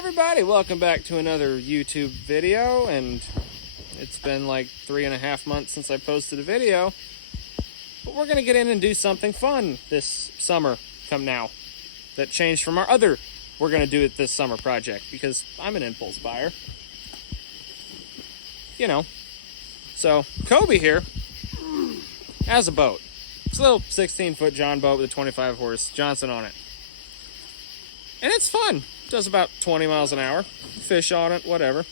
everybody, welcome back to another YouTube video, and it's been like 3.5 months since I posted a video, but we're gonna get in and do something fun this summer come now that changed from our other we're gonna do it this summer project, because I'm an impulse buyer, you know. So Kobe here has a boat. It's a little 16-foot John boat with a 25 horse Johnson on it, and it's fun. Does about 20 miles an hour. Fish on it, whatever.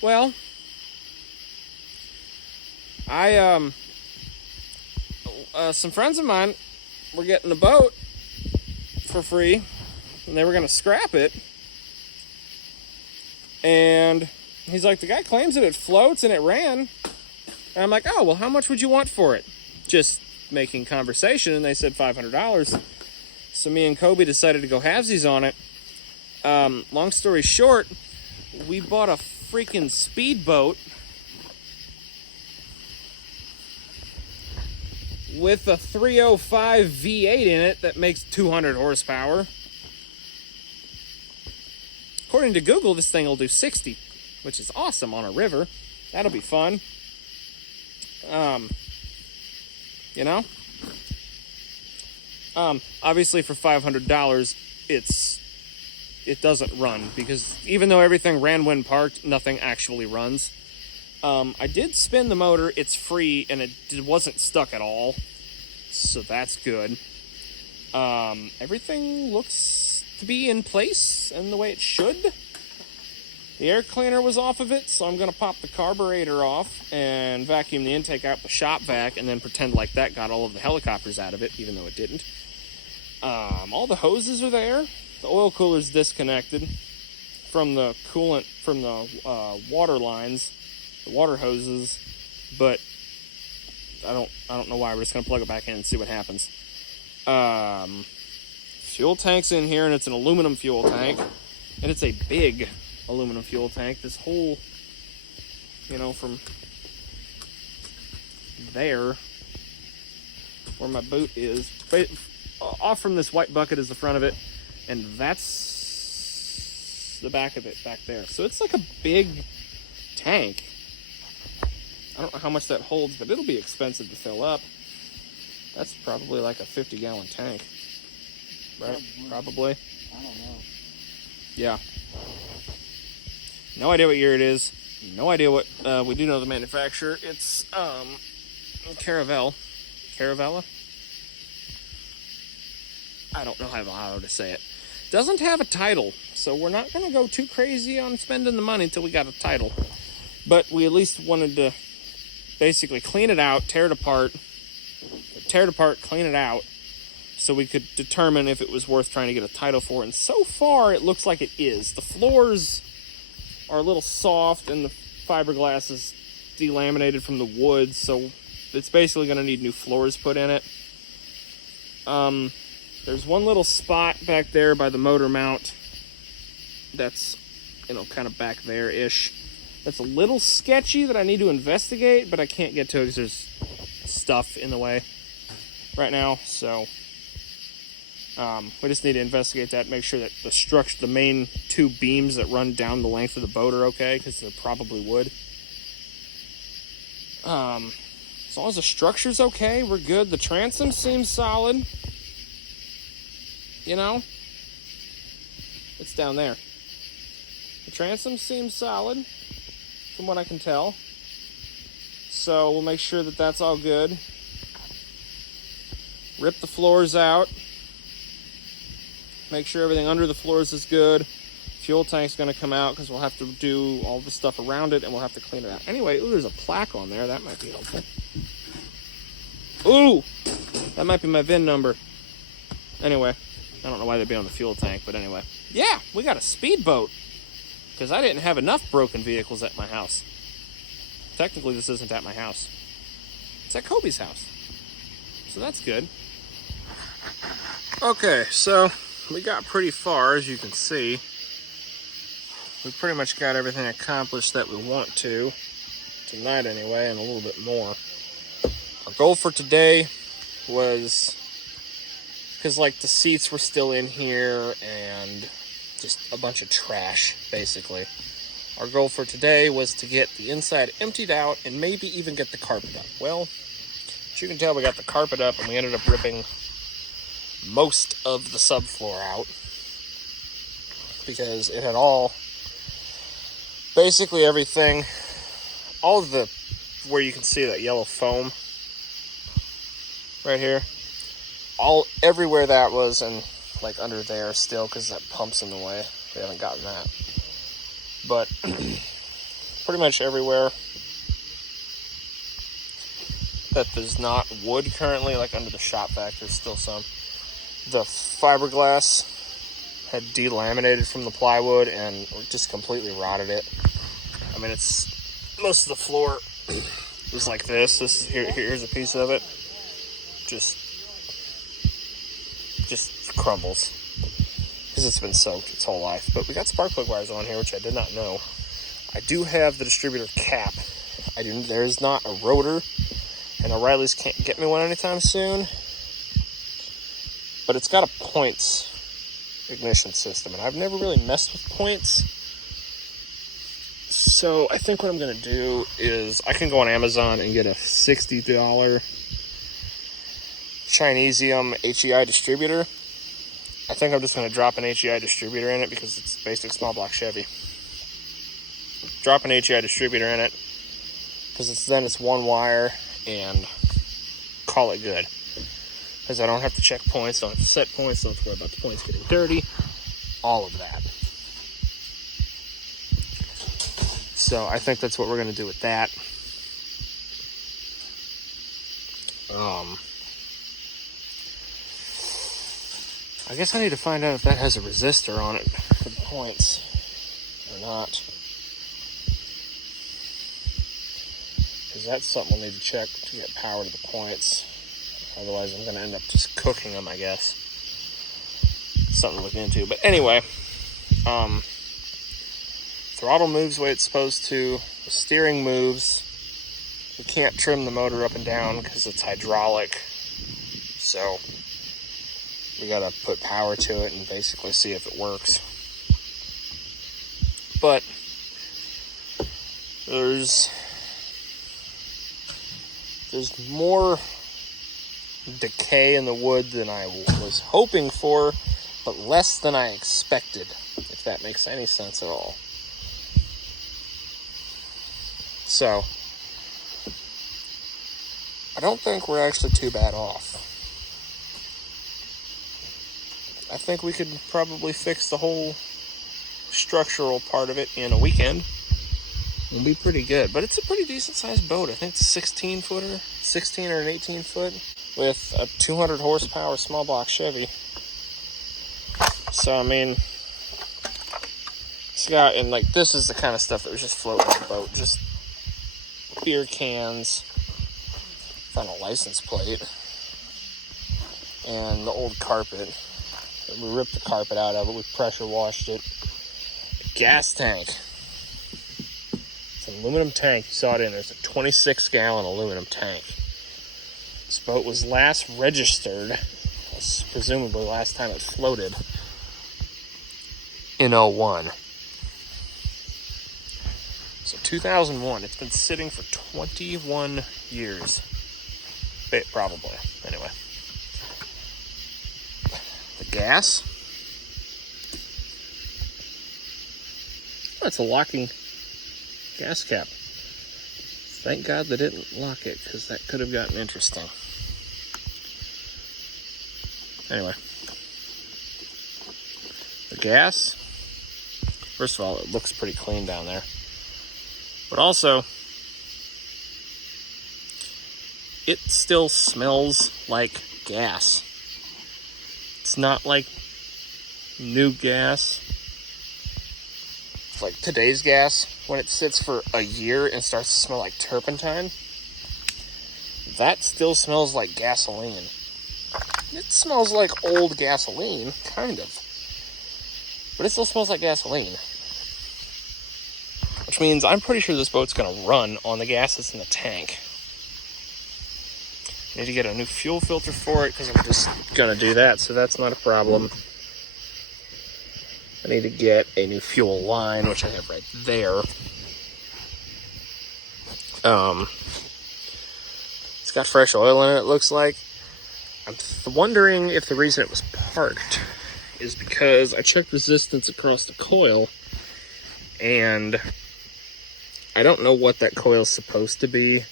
Well, some friends of mine were getting a boat for free, and they were gonna scrap it. And he's like, the guy claims that it floats and it ran. And I'm like, oh, well, how much would you want for it? Just making conversation, and they said $500. So me and Kobe decided to go halvesies on it. Long story short, we bought a freaking speedboat with a 305 V8 in it that makes 200 horsepower. According to Google, this thing will do 60, which is awesome on a river. That'll be fun. You know? Obviously for $500, it doesn't run, because even though everything ran when parked, nothing actually runs. I did spin the motor. It's free, and it wasn't stuck at all, so that's good. Everything looks to be in place and the way it should. The air cleaner was off of it, so I'm going to pop the carburetor off and vacuum the intake out the shop vac, and then pretend like that got all of the helicopters out of it, even though it didn't. All the hoses are there. The oil cooler's disconnected from the coolant, from the water lines, the water hoses, but I don't know why. We're just gonna plug it back in and see what happens. Fuel tank's in here, and it's an aluminum fuel tank, and it's a big aluminum fuel tank. This whole, you know, from there where my boot is, off from this white bucket is the front of it, and that's the back of it back there. So it's like a big tank. I don't know how much that holds, but it'll be expensive to fill up. That's probably like a 50-gallon tank, right? Probably. I don't know. Yeah. No idea what year it is. No idea what. We do know the manufacturer. It's Caravelle. Caravelle? I don't know how to say it. Doesn't have a title, so we're not going to go too crazy on spending the money until we got a title. But we at least wanted to basically clean it out, tear it apart, clean it out, so we could determine if it was worth trying to get a title for it. And so far, it looks like it is. The floors are a little soft, and the fiberglass is delaminated from the wood, so it's basically going to need new floors put in it. There's one little spot back there by the motor mount that's, you know, kind of back there-ish. That's a little sketchy that I need to investigate, but I can't get to it because there's stuff in the way right now. So we just need to investigate that, make sure that the structure, the main two beams that run down the length of the boat are okay, because they probably would. As long as the structure's okay, we're good. The transom seems solid. You know, it's down there. The transom seems solid, from what I can tell. So we'll make sure that that's all good. Rip the floors out. Make sure everything under the floors is good. Fuel tank's going to come out because we'll have to do all the stuff around it, and we'll have to clean it out. Anyway, ooh, there's a plaque on there. That might be helpful. Ooh, that might be my VIN number. Anyway, I don't know why they'd be on the fuel tank, but anyway. Yeah, we got a speedboat, because I didn't have enough broken vehicles at my house. Technically, this isn't at my house. It's at Kobe's house. So that's good. Okay, so we got pretty far, as you can see. We pretty much got everything accomplished that we want to. Tonight, anyway, and a little bit more. Our goal for today was, because like the seats were still in here, and just a bunch of trash, basically. Our goal for today was to get the inside emptied out and maybe even get the carpet up. Well, as you can tell, we got the carpet up and we ended up ripping most of the subfloor out because it had all, basically everything, all of the, where you can see that yellow foam right here, everywhere that was, and like under there still because that pump's in the way. We haven't gotten that. But pretty much everywhere that there's not wood currently, like under the shop vac, there's still some. The fiberglass had delaminated from the plywood and just completely rotted it. I mean, it's most of the floor is like this. Here's a piece of it. Just crumbles because it's been soaked its whole life. But we got spark plug wires on here, which I did not know. I do have the distributor cap. There's not a rotor, and O'Reilly's can't get me one anytime soon. But it's got a points ignition system, and I've never really messed with points. So I think what I'm going to do is I can go on Amazon and get a $60 Chinesium HEI distributor. I think I'm just going to drop an HEI distributor in it because it's basic small block Chevy. Drop an HEI distributor in it because it's one wire and call it good. Because I don't have to check points, don't have to set points, don't have to worry about the points getting dirty, all of that. So I think that's what we're going to do with that. I guess I need to find out if that has a resistor on it for the points or not. Because that's something we'll need to check to get power to the points. Otherwise, I'm going to end up just cooking them, I guess. Something to look into. But anyway, throttle moves the way it's supposed to. The steering moves. We can't trim the motor up and down because it's hydraulic. So we got to put power to it and basically see if it works. But there's more decay in the wood than I was hoping for, but less than I expected, if that makes any sense at all. So I don't think we're actually too bad off. I think we could probably fix the whole structural part of it in a weekend. It'll be pretty good, but it's a pretty decent sized boat. I think it's a 16 footer, 16 or an 18 foot with a 200 horsepower small block Chevy. So I mean, it's got, and like this is the kind of stuff that was just floating on the boat, just beer cans, found a license plate, and the old carpet. We ripped the carpet out of it, we pressure washed it. A gas tank. It's an aluminum tank, you saw it in there. It's a 26 gallon aluminum tank. This boat was last registered, presumably last time it floated, in 01. So 2001, it's been sitting for 21 years. Probably, anyway. The gas. That's a locking gas cap. Thank God they didn't lock it, because that could have gotten interesting. Anyway. The gas. First of all, it looks pretty clean down there. But also, it still smells like gas. It's not like new gas. It's like today's gas, when it sits for a year and starts to smell like turpentine. That still smells like gasoline. It smells like old gasoline, kind of. But it still smells like gasoline. Which means I'm pretty sure this boat's going to run on the gas that's in the tank. I need to get a new fuel filter for it because I'm just going to do that, so that's not a problem. I need to get a new fuel line, which I have right there. It's got fresh oil in it, it looks like. I'm wondering if the reason it was parked is because I checked resistance across the coil, and I don't know what that coil is supposed to be,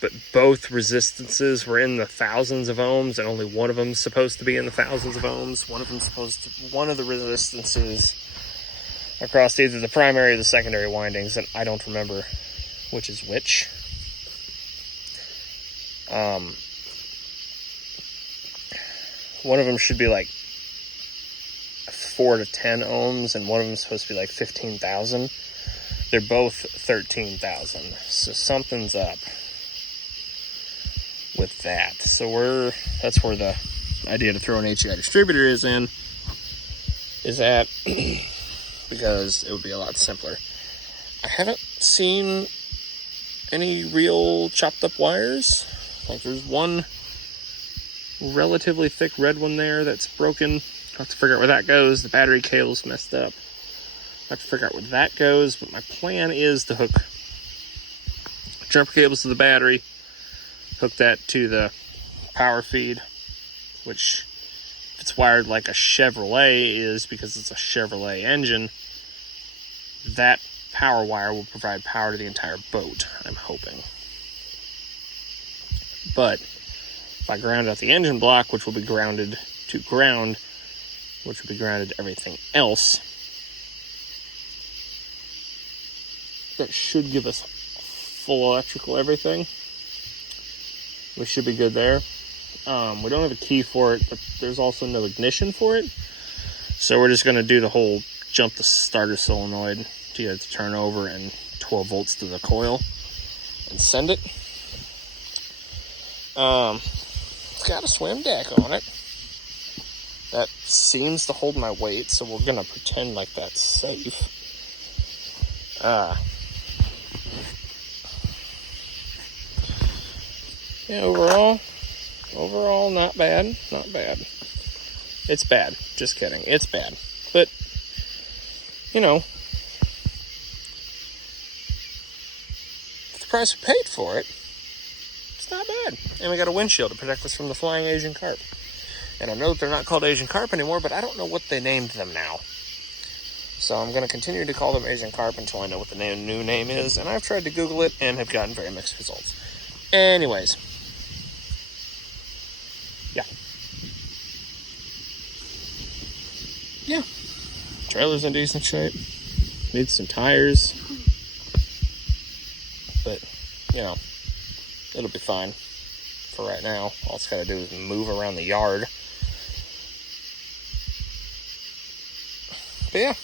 but both resistances were in the thousands of ohms, and only one of them is supposed to be in the thousands of ohms. One of the resistances across either the primary or the secondary windings, and I don't remember which is which. One of them should be like 4 to 10 ohms, and one of them is supposed to be like 15,000. They're both 13,000, so something's up with that. So that's where the idea to throw an HEI distributor is at, because it would be a lot simpler. I haven't seen any real chopped up wires. Like, there's one relatively thick red one there that's broken. I have to figure out where that goes. The battery cable's messed up. I have to figure out where that goes, but my plan is to hook jumper cables to the battery, hook that to the power feed, which, if it's wired like a Chevrolet is, because it's a Chevrolet engine, that power wire will provide power to the entire boat, I'm hoping. But if I ground out the engine block, which will be grounded to ground, which will be grounded to everything else, that should give us full electrical everything. We should be good there. We don't have a key for it, but there's also no ignition for it. So we're just going to do the whole jump the starter solenoid to get it to turn over and 12 volts to the coil and send it. It's got a swim deck on it. That seems to hold my weight, so we're going to pretend like that's safe. Yeah, overall, not bad. It's bad. Just kidding. It's bad. But, you know, for the price we paid for it, it's not bad. And we got a windshield to protect us from the flying Asian carp. And I know that they're not called Asian carp anymore, but I don't know what they named them now. So I'm going to continue to call them Asian carp until I know what the new name is. And I've tried to Google it and have gotten very mixed results. Anyways. Yeah. Trailer's in decent shape. Needs some tires. But, you know, it'll be fine for right now. All it's got to do is move around the yard. But yeah.